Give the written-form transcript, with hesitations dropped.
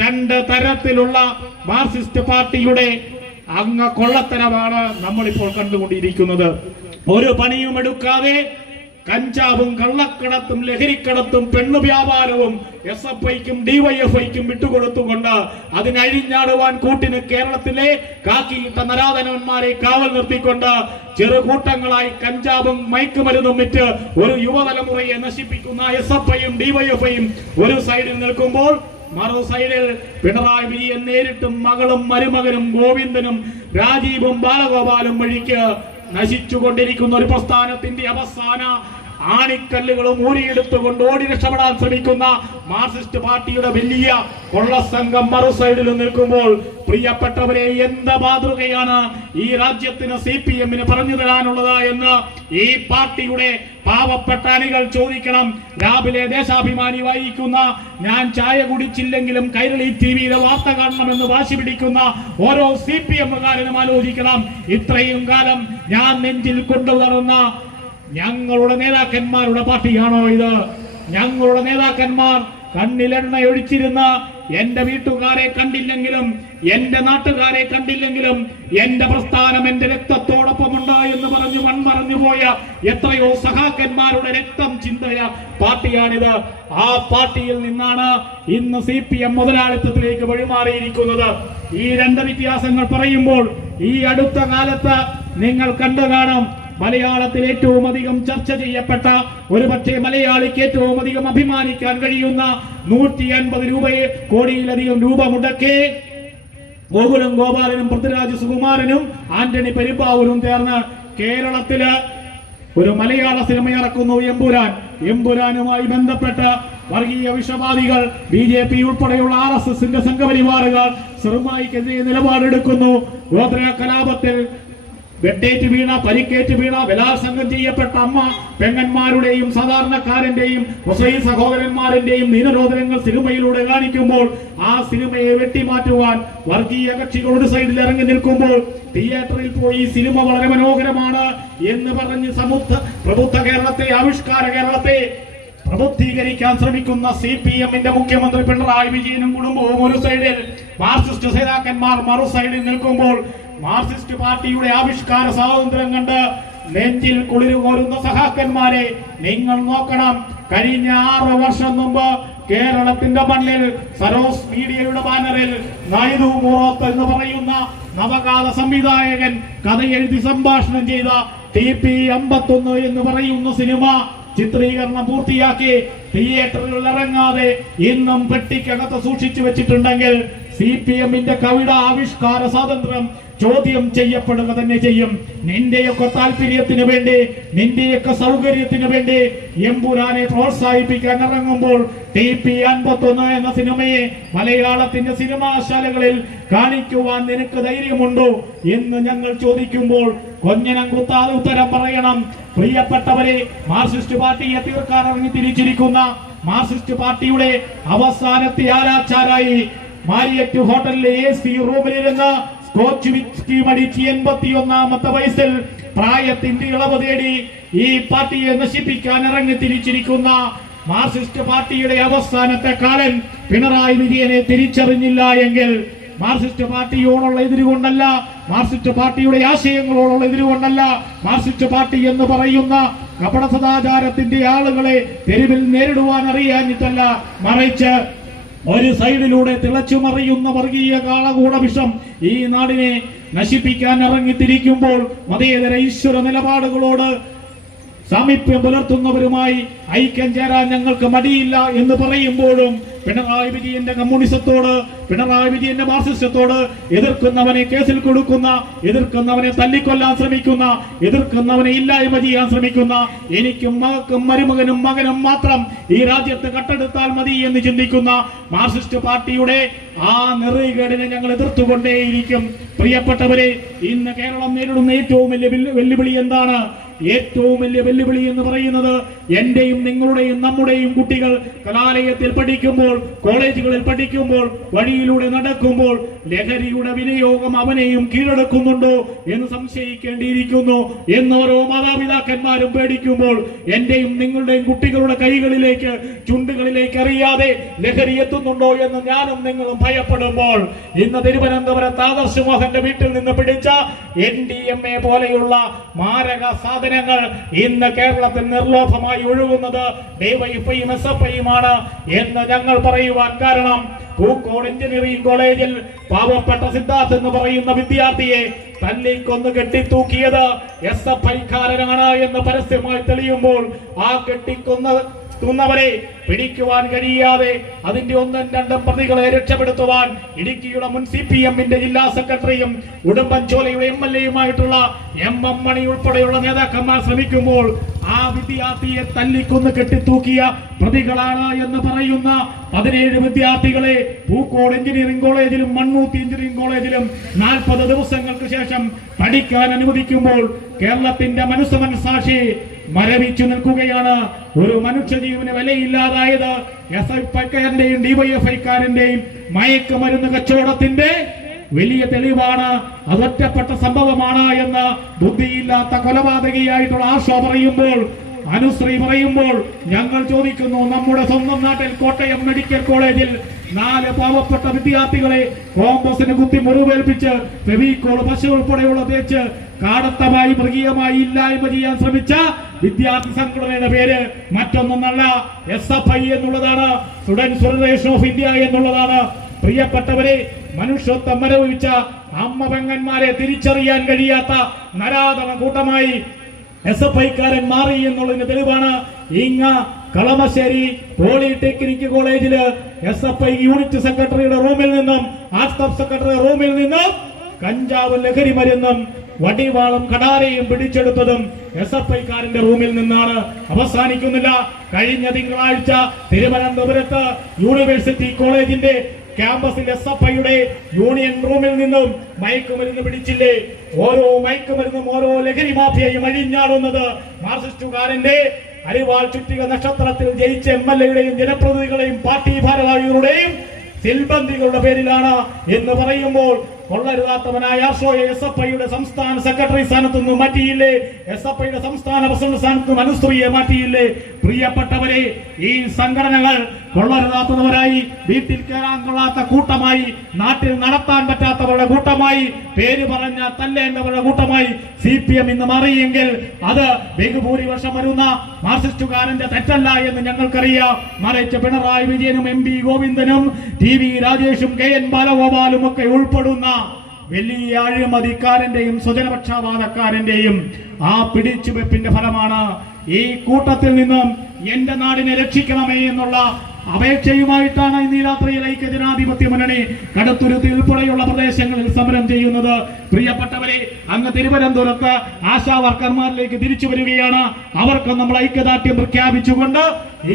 രണ്ട് തരത്തിലുള്ള മാർക്സിസ്റ്റ് പാർട്ടിയുടെ കൊള്ളത്തരമാണ് നമ്മളിപ്പോൾ കണ്ടുകൊണ്ടിരിക്കുന്നത്. ഒരു പണിയും എടുക്കാതെ കഞ്ചാവും കള്ളക്കടത്തും ലഹരിക്കടത്തും പെണ്ണു വ്യാപാരവും SFIക്കും DYFIക്കും വിട്ടുകൊടുത്തുകൊണ്ട് അതിനഴിഞ്ഞാടുവാൻ കൂട്ടിന് കേരളത്തിലെ കാക്കിയിട്ട നരാധനന്മാരെ കാവൽ നിർത്തിക്കൊണ്ട് ചെറുകൂട്ടങ്ങളായി കഞ്ചാവും മയക്കുമരുന്നും വിറ്റ് ഒരു യുവതലമുറയെ നശിപ്പിക്കുന്ന SFIയും DYFIയും ഒരു സൈഡിൽ നിൽക്കുമ്പോൾ, മറു സൈഡിൽ പിണറായി വിജയൻ നേരിട്ടും മകളും മരുമകനും ഗോവിന്ദനും രാജീവും ബാലഗോപാലും വഴിക്ക് നശിച്ചുകൊണ്ടിരിക്കുന്ന ഒരു പ്രസ്ഥാനത്തിന്റെ അവസാന ആണിക്കല്ലുകളും ഊരിയെടുത്തുകൊണ്ട് ഓടി രക്ഷപ്പെടാൻ ശ്രമിക്കുന്ന മാർക്സിസ്റ്റ് പാർട്ടിയുടെ വലിയ കൊള്ളസംഘം മറു സൈഡിൽ നിൽക്കുമ്പോൾ, പ്രിയപ്പെട്ടവരെ, എന്ത് മാതൃകയാണ് ഈ രാജ്യത്തിന് CPMന് പറഞ്ഞു തരാനുള്ളത് എന്ന് ഈ പാർട്ടിയുടെ പാവപ്പെട്ട അണികൾ ചോദിക്കണം. രാവിലെ ദേശാഭിമാനി വായിക്കുന്ന, ഞാൻ ചായ കുടിച്ചില്ലെങ്കിലും കൈരളി TVയിലെ വാർത്ത കാണണമെന്ന് വാശി പിടിക്കുന്ന ഓരോ CPMകാരനും ആലോചിക്കണം, ഇത്രയും കാലം ഞാൻ നെഞ്ചിൽ കൊണ്ടുവരുന്ന ഞങ്ങളുടെ നേതാക്കന്മാരുടെ പാർട്ടിയാണോ ഇത്? ഞങ്ങളുടെ നേതാക്കന്മാർ കണ്ണിലെണ്ണ ഒഴിച്ചിരുന്ന എന്റെ വീട്ടുകാരെ കണ്ടില്ലെങ്കിലും, എന്റെ നാട്ടുകാരെ കണ്ടില്ലെങ്കിലും എന്റെ പ്രസ്ഥാനം എന്റെ രക്തത്തോടൊപ്പമുണ്ട് എന്ന് പറഞ്ഞു മൺമറഞ്ഞു പോയ എത്രയോ സഖാക്കന്മാരുടെ രക്തം ചിന്തയ പാർട്ടിയാണിത്. ആ പാർട്ടിയിൽ നിന്നാണ് ഇന്ന് CPM മുതലാളിത്തത്തിലേക്ക് വഴിമാറിയിരിക്കുന്നത്. ഈ രണ്ട് വ്യത്യാസങ്ങൾ പറയുമ്പോൾ, ഈ അടുത്ത കാലത്ത് നിങ്ങൾ കണ്ടു കാണാം, മലയാളത്തിൽ ഏറ്റവും അധികം ചർച്ച ചെയ്യപ്പെട്ട, ഒരുപക്ഷെ മലയാളിക്ക് ഏറ്റവും അധികം അഭിമാനിക്കാൻ കഴിയുന്ന 150 കോടിയിലധികം രൂപ മുടക്കി ഗോകുലം ഗോപാലനും പൃഥ്വിരാജ് സുകുമാരനും ആന്റണി പെരുമ്പാവൂരും ചേർന്ന് കേരളത്തില് ഒരു മലയാള സിനിമ ഇറക്കുന്നു, എമ്പുരാൻ. എമ്പുരാനുമായി ബന്ധപ്പെട്ട് വർഗീയ വിഷവാദികൾ, BJP ഉൾപ്പെടെയുള്ള RSSന്റെ സംഘപരിവാറുകൾ സിനിമയ്ക്കെതിരെ നിലപാടെടുക്കുന്നു. ഗോത്ര കലാപത്തിൽ വെട്ടേറ്റ് വീണ, പരിക്കേറ്റ് വീണ, ബലാത്സംഗം ചെയ്യപ്പെട്ട അമ്മ പെങ്ങന്മാരുടെയും സാധാരണക്കാരന്റെയും മുസ്ലിം സഹോദരന്മാരുടെയും ദീനരോധനങ്ങൾ സിനിമയിലൂടെ കാണിക്കുമ്പോൾ, ആ സിനിമയെ വെട്ടിമാറ്റുവാൻ വർഗീയ കക്ഷികൾ ഒരു സൈഡിൽ ഇറങ്ങി നിൽക്കുമ്പോൾ, തിയേറ്ററിൽ പോയി സിനിമ വളരെ മനോഹരമാണ് എന്ന് പറഞ്ഞ് പ്രബുദ്ധ കേരളത്തെ, ആവിഷ്കാര കേരളത്തെ പ്രബുദ്ധീകരിക്കാൻ ശ്രമിക്കുന്ന CPMന്റെ മുഖ്യമന്ത്രി പിണറായി വിജയനും കുടുംബവും ഒരു സൈഡിൽ, മാർക്സിസ്റ്റ് നേതാക്കന്മാർ മറു സൈഡിൽ നിൽക്കുമ്പോൾ, മാർക്സിസ്റ്റ് പാർട്ടിയുടെ ആവിഷ്കാര സ്വാതന്ത്ര്യം കണ്ട് നെഞ്ചിൽ കുളിരുകോരുന്ന സഹാക്കന്മാരെ നിങ്ങൾ നോക്കണം. കഴിഞ്ഞ 6 വർഷം മുമ്പ് കേരളത്തിന്റെ മണ്ണിൽ സരോസ് മീഡിയയുടെ ബാനറിൽ നായിഡു മൂറോത്ത് എന്ന് പറയുന്ന നവകാല സംവിധായകൻ കഥ എഴുതി സംഭാഷണം ചെയ്ത TP51 എന്ന് പറയുന്ന സിനിമ ചിത്രീകരണം പൂർത്തിയാക്കി തിയേറ്ററുകളിൽ ഇറങ്ങാതെ ഇന്നും പെട്ടിക്കകത്ത് സൂക്ഷിച്ചു വെച്ചിട്ടുണ്ടെങ്കിൽ, CPMന്റെ കവിത ആവിഷ്കാര സ്വാതന്ത്ര്യം ചോദ്യം ചെയ്യപ്പെടുക തന്നെ ചെയ്യും. നിന്റെയൊക്കെ താല്പര്യത്തിന് വേണ്ടി, നിന്റെയൊക്കെ സൗകര്യത്തിന് വേണ്ടി എമ്പുരാനെ പ്രോത്സാഹിപ്പിക്കാൻ ഇറങ്ങുമ്പോൾ TP51 എന്ന സിനിമയെ മലയാളത്തിന്റെ സിനിമാശാലകളിൽ കാണിക്കുവാൻ നിനക്ക് ധൈര്യമുണ്ടോ എന്ന് ഞങ്ങൾ ചോദിക്കുമ്പോൾ കൊഞ്ഞനം കുത്താതെ ഉത്തരം പറയണം. പ്രിയപ്പെട്ടവരെ, മാർക്സിസ്റ്റ് പാർട്ടിയെ തീർക്കാൻ ഇറങ്ങി തിരിച്ചിരിക്കുന്ന മാർക്സിസ്റ്റ് പാർട്ടിയുടെ അവസാനത്തെ ആരാച്ചാരായി മാരിയറ്റ് ഹോട്ടലിലെ AC റൂമിലിരുന്ന് സ്കോച്ച് വിസ്കി മടിച്ച് 81ാമത്തെ വയസ്സിൽ പ്രായത്തിന്റെ ഇളവ് തേടി ഈ പാർട്ടിയെ നശിപ്പിക്കാൻ ഇറങ്ങി തിരിച്ചിരിക്കുന്ന മാർക്സിസ്റ്റ് പാർട്ടിയുടെ അവസാനത്തെ കാലൻ പിണറായി വിജയനെ തിരിച്ചറിഞ്ഞില്ല എങ്കിൽ, മാർക്സിസ്റ്റ് പാർട്ടിയോടുള്ള എതിരുകൊണ്ടല്ല, മാർക്സിസ്റ്റ് പാർട്ടിയുടെ ആശയങ്ങളോടുള്ള എതിരുകൊണ്ടല്ല, മാർക്സിസ്റ്റ് പാർട്ടി എന്ന് പറയുന്ന കപട സദാചാരത്തിന്റെ ആളുകളെ തെരുവിൽ നേരിടുവാൻ അറിയാഞ്ഞിട്ടല്ല, മറിച്ച് ഒരു സൈഡിലൂടെ തിളച്ചുമറിയുന്ന വർഗീയ കാളകൂട വിഷം ഈ നാടിനെ നശിപ്പിക്കാൻ ഇറങ്ങിത്തിരിക്കുമ്പോൾ, മതേതര ഈശ്വര നിലപാടുകളോട് സാമീപ്യം പുലർത്തുന്നവരുമായി ഐക്യം ചേരാൻ ഞങ്ങൾക്ക് മടിയില്ല എന്ന് പറയുമ്പോഴും, പിണറായി വിജയന്റെ കമ്മ്യൂണിസത്തോട്, പിണറായി വിജയന്റെ മാർക്സിസത്തോട് എതിർക്കുന്നവനെ കേസിൽ കൊടുക്കുന്ന, എതിർക്കുന്നവനെ തല്ലിക്കൊല്ലാൻ ശ്രമിക്കുന്ന, എതിർക്കുന്നവനെ ഇല്ലായ്മ ചെയ്യാൻ ശ്രമിക്കുന്ന, എനിക്കും മകൾക്കും മരുമകനും മകനും മാത്രം ഈ രാജ്യത്ത് കട്ടെടുത്താൽ മതി എന്ന് ചിന്തിക്കുന്ന മാർക്സിസ്റ്റ് പാർട്ടിയുടെ ആ നെറികേടിനെ ഞങ്ങൾ എതിർത്തുകൊണ്ടേയിരിക്കും. പ്രിയപ്പെട്ടവരെ, ഇന്ന് കേരളം നേരിടുന്ന ഏറ്റവും വലിയ വെല്ലുവിളി എന്താണ്? ഏറ്റവും വലിയ വെല്ലുവിളി എന്ന് പറയുന്നത് എന്റെയും നിങ്ങളുടെയും നമ്മുടെയും കുട്ടികൾ കലാലയത്തിൽ പഠിക്കുമ്പോൾ, കോളേജുകളിൽ പഠിക്കുമ്പോൾ, വഴിയിലൂടെ നടക്കുമ്പോൾ ലഹരിയുടെ വിനിയോഗം അവനെയും കീഴടക്കുന്നുണ്ടോ എന്ന് സംശയിക്കേണ്ടിയിരിക്കുന്നു. എന്നോരോ മാതാപിതാക്കന്മാരും പേടിക്കുമ്പോൾ എന്റെയും നിങ്ങളുടെയും കുട്ടികളുടെ കൈകളിലേക്ക്, ചുണ്ടുകളിലേക്ക് അറിയാതെ ലഹരി എത്തുന്നുണ്ടോ എന്ന് ഞാനും നിങ്ങളും ഭയപ്പെടുമ്പോൾ, ഇന്ന് തിരുവനന്തപുരത്ത് ആദർശ് മോഹന്റെ വീട്ടിൽ നിന്ന് പിടിച്ച NDMA പോലെയുള്ള മാരക സാധനങ്ങൾ ഇന്ന് കേരളത്തിൽ നിർലോഭമായി ഒഴുകുന്നത് ഡിവൈഎഫ്ഐയും SFIയുമാണ് എന്ന് ഞങ്ങൾ പറയുവാൻ കാരണം, പൂക്കോട് എഞ്ചിനീയറിംഗ് കോളേജിൽ പാവപ്പെട്ട സിദ്ധാർത്ഥ് എന്ന് പറയുന്ന വിദ്യാർത്ഥിയെ തല്ലിക്കൊന്ന് കെട്ടിത്തൂക്കിയത് SFIക്കാരനാണ് എന്ന് പരസ്യമായി തെളിയുമ്പോൾ ആ കെട്ടിക്കൊന്നവരെ പിടിക്കുവാൻ കഴിയാതെ അതിന്റെ 1-2 പ്രതികളെ രക്ഷപ്പെടുത്തുവാൻ ഇടുക്കിയുടെ മുൻ CPMന്റെ ജില്ലാ സെക്രട്ടറിയും ഉടുമ്പൻചോലയുടെ MLAയുമായിട്ടുള്ള MM മണി ഉൾപ്പെടെയുള്ള നേതാക്കന്മാർ ശ്രമിക്കുമ്പോൾ ആ വിദ്യാർത്ഥിയെ തല്ലിക്കൊന്ന് കെട്ടിത്തൂക്കിയ പ്രതികളാണ് എന്ന് പറയുന്ന 17 വിദ്യാർത്ഥികളെ പൂക്കോട് എഞ്ചിനീയറിംഗ് കോളേജിലും മണ്ണൂത്തി എഞ്ചിനീയറിംഗ് കോളേജിലും 40 ദിവസങ്ങൾക്ക് ശേഷം പഠിക്കാൻ അനുവദിക്കുമ്പോൾ കേരളത്തിന്റെ മനസ്സാക്ഷി മരവിച്ചു നിൽക്കുകയാണ്. ഒരു മനുഷ്യജീവന് വിലയില്ലാതായത് SFIക്കാരന്റെയും DYFIക്കാരന്റെയും മയക്കുമരുന്ന് കച്ചവടത്തിന്റെ വലിയ തെളിവാണ്. അതൊറ്റപ്പെട്ട സംഭവമാണ് എന്ന് ബുദ്ധിയില്ലാത്ത കൊലപാതകയായിട്ടുള്ള ആശോ പറയുമ്പോൾ, അനുശ്രീ പറയുമ്പോൾ ഞങ്ങൾ ചോദിക്കുന്നു, നമ്മുടെ സ്വന്തം നാട്ടിൽ കോട്ടയം മെഡിക്കൽ കോളേജിൽ 4 പാവപ്പെട്ട വിദ്യാർത്ഥികളെ കോമ്പസിന് കുത്തി മുറിവേൽപ്പിച്ച് ഫെവിക്കോൾ പശു ഉൾപ്പെടെയുള്ള തേച്ച് കാടത്തമായി മൃഗീയമായി ഇല്ലായ്മ ചെയ്യാൻ ശ്രമിച്ച വിദ്യാർത്ഥി സംഘടനയുടെ പേര് മറ്റൊന്നല്ല, SFI എന്നുള്ളതാണ്, സ്റ്റുഡന്റ്സ് ഫെഡറേഷൻ ഓഫ് ഇന്ത്യ എന്നുള്ളതാണ്. പ്രിയപ്പെട്ടവരെ, മനുഷ്യത്വം മരവിച്ച അമ്മ പെങ്ങന്മാരെ തിരിച്ചറിയാൻ കഴിയാത്ത നരാധമ കൂട്ടമായി SFIക്കാരൻ മാറി എന്നുള്ളതിന് തെളിവാണ് ഇങ്ങ കളമശ്ശേരി പോളിടെക്നിക് കോളേജില് SFI യൂണിറ്റ് സെക്രട്ടറിയുടെ റൂമിൽ നിന്നും, ആർട്സ് ക്ലബ് സെക്രട്ടറി റൂമിൽ നിന്നും കഞ്ചാവ്, ലഹരി മരുന്നും വടിവാളും കടാരയും പിടിച്ചെടുത്തതും SFIക്കാരന്റെ റൂമിൽ നിന്നാണ്. അവസാനിക്കുന്നില്ല. കഴിഞ്ഞ തിങ്കളാഴ്ച തിരുവനന്തപുരത്ത് യൂണിവേഴ്സിറ്റി കോളേജിന്റെ ക്യാമ്പസിൽ SFIയുടെ യൂണിയൻ റൂമിൽ നിന്നും മയക്കുമരുന്ന് പിടിച്ചില്ലേ? ഓരോ മയക്കുമരുന്നും ഓരോ ലഹരി മാഫിയയും അഴിഞ്ഞാടുന്നത് മാർക്സിസ്റ്റുകാരന്റെ അരിവാൾ ചുറ്റിക നക്ഷത്രത്തിൽ ജയിച്ച MLAയുടെയും ജനപ്രതിനിധികളെയും പാർട്ടി ഭാരവാഹികളുടെയും സിൽബന്ദികളുടെ പേരിലാണ് എന്ന് പറയുമ്പോൾ കൊള്ളരുതാത്തവനായ ആശോയെ SFIയുടെ സംസ്ഥാന സെക്രട്ടറി സ്ഥാനത്ത് നിന്ന് മാറ്റിയില്ലേ? SFIയുടെ സംസ്ഥാന പ്രസിഡന്റ് സ്ഥാനത്ത് നിന്ന് അനുശ്രീയെ മാറ്റിയില്ലേ? പ്രിയപ്പെട്ടവരെ, ഈ സംഘടനകൾ കൊള്ളരുതാത്തവരായി, വീട്ടിൽ കയറാൻ കൊള്ളാത്ത കൂട്ടമായി, നാട്ടിൽ നടത്താൻ പറ്റാത്തവരുടെ കൂട്ടമായി, പേര് പറഞ്ഞ തല്ലേണ്ടവരുടെ കൂട്ടമായി CPM ഇന്ന് മാറിയെങ്കിൽ അത് ബഹുഭൂരിപക്ഷം വരുന്ന മാർക്സിസ്റ്റുകാരന്റെ തെറ്റല്ല എന്ന് ഞങ്ങൾക്കറിയാം. മറിച്ച് പിണറായി വിജയനും MP ഗോവിന്ദനും TV രാജേഷും KN ബാലഗോപാലും ഒക്കെ ഉൾപ്പെടുന്ന വലിയ അഴിമതിക്കാരന്റെയും സ്വജനപക്ഷപാതക്കാരന്റെയും ആ പിടിച്ചുവെപ്പിന്റെ ഫലമാണ്. ഈ കൂട്ടത്തിൽ നിന്നും എന്റെ നാടിനെ രക്ഷിക്കണമേ എന്നുള്ള അപേക്ഷയുമായിട്ടാണ് ഇന്ന് ഈ രാത്രിയിൽ ഐക്യജനാധിപത്യ മുന്നണി കടുത്തുരുത്തി ഉൾപ്പെടെയുള്ള പ്രദേശങ്ങളിൽ സമരം ചെയ്യുന്നത്. പ്രിയപ്പെട്ടവരെ, അങ്ങ് തിരുവനന്തപുരത്ത് ആശാ വർക്കർമാരിലേക്ക് തിരിച്ചു വരികയാണ്. അവർക്ക് നമ്മൾ ഐക്യദാർഢ്യം പ്രഖ്യാപിച്ചുകൊണ്ട്